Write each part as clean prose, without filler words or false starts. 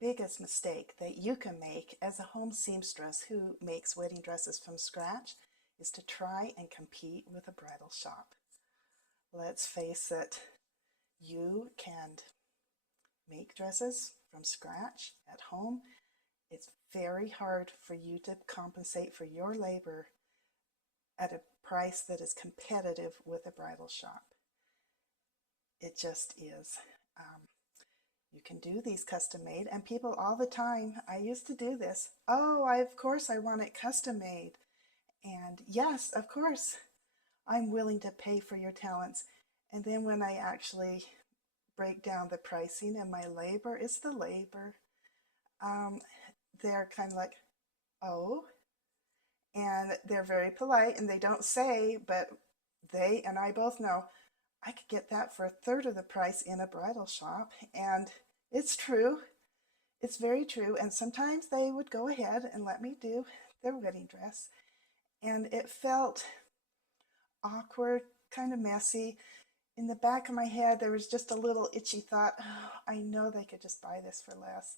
biggest mistake that you can make as a home seamstress who makes wedding dresses from scratch is to try and compete with a bridal shop. Let's face it, you can make dresses from scratch at home. It's very hard for you to compensate for your labor at a price that is competitive with a bridal shop. It just is. You can do these custom made, and people all the time, I used to do this. Oh, of course I want it custom made. And yes, of course, I'm willing to pay for your talents. And then when I actually break down the pricing and my labor, it's the labor. They're kind of like, oh, and they're very polite and they don't say, but they and I both know I could get that for a third of the price in a bridal shop. And it's true. It's very true. And sometimes they would go ahead and let me do their wedding dress. And it felt awkward, kind of messy. In the back of my head, there was just a little itchy thought, oh, I know they could just buy this for less.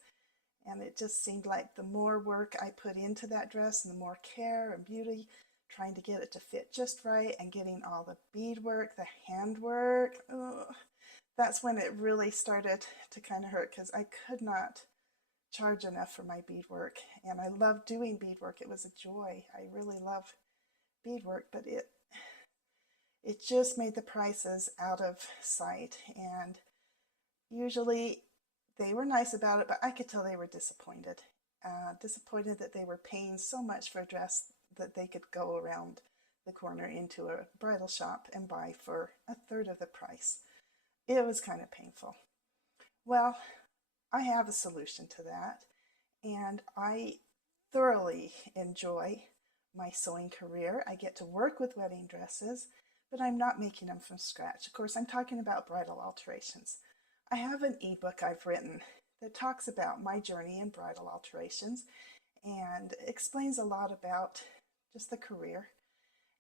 And it just seemed like the more work I put into that dress and the more care and beauty, trying to get it to fit just right and getting all the beadwork, the handwork, that's when it really started to kind of hurt because I could not charge enough for my beadwork. And I loved doing beadwork. It was a joy. I really love beadwork, but it just made the prices out of sight. And usually they were nice about it, but I could tell they were disappointed. Disappointed that they were paying so much for a dress that they could go around the corner into a bridal shop and buy for a third of the price. It was kind of painful. Well, I have a solution to that, and I thoroughly enjoy my sewing career. I get to work with wedding dresses, but I'm not making them from scratch. Of course, I'm talking about bridal alterations. I have an ebook I've written that talks about my journey in bridal alterations and explains a lot about just the career.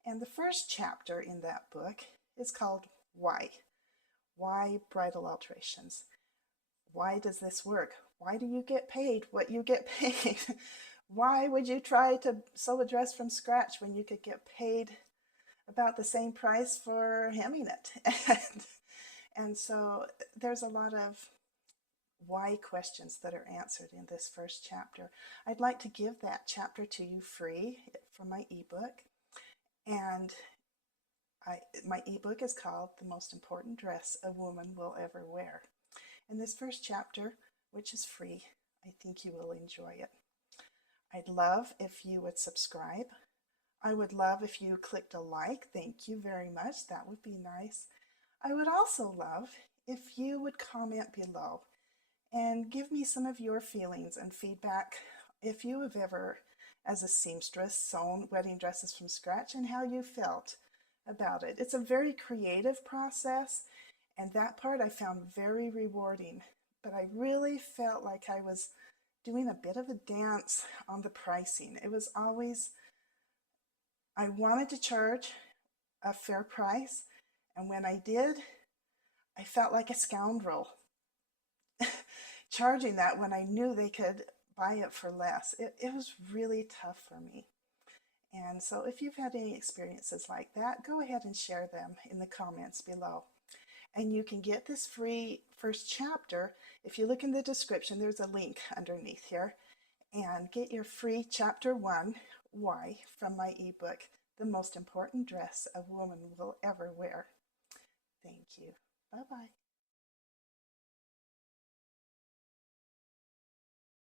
And the first chapter in that book is called Why? Why bridal alterations? Why does this work? Why do you get paid what you get paid? Why would you try to sew a dress from scratch when you could get paid about the same price for hemming it? And so there's a lot of why questions that are answered in this first chapter. I'd like to give that chapter to you free from my ebook. And my ebook is called The Most Important Dress a Woman Will Ever Wear. In this first chapter, which is free, I think you will enjoy it. I'd love if you would subscribe. I would love if you clicked a like. Thank you very much. That would be nice. I would also love if you would comment below and give me some of your feelings and feedback if you have ever, as a seamstress, sewn wedding dresses from scratch and how you felt about it. It's a very creative process, and that part I found very rewarding, but I really felt like I was doing a bit of a dance on the pricing. It was always, I wanted to charge a fair price, and when I did, I felt like a scoundrel charging that when I knew they could buy it for less. It was really tough for me. And so if you've had any experiences like that, go ahead and share them in the comments below. And you can get this free first chapter. If you look in the description, there's a link underneath here. And get your free chapter 1, Why, from my ebook, The Most Important Dress a Woman Will Ever Wear. Thank you. Bye-bye.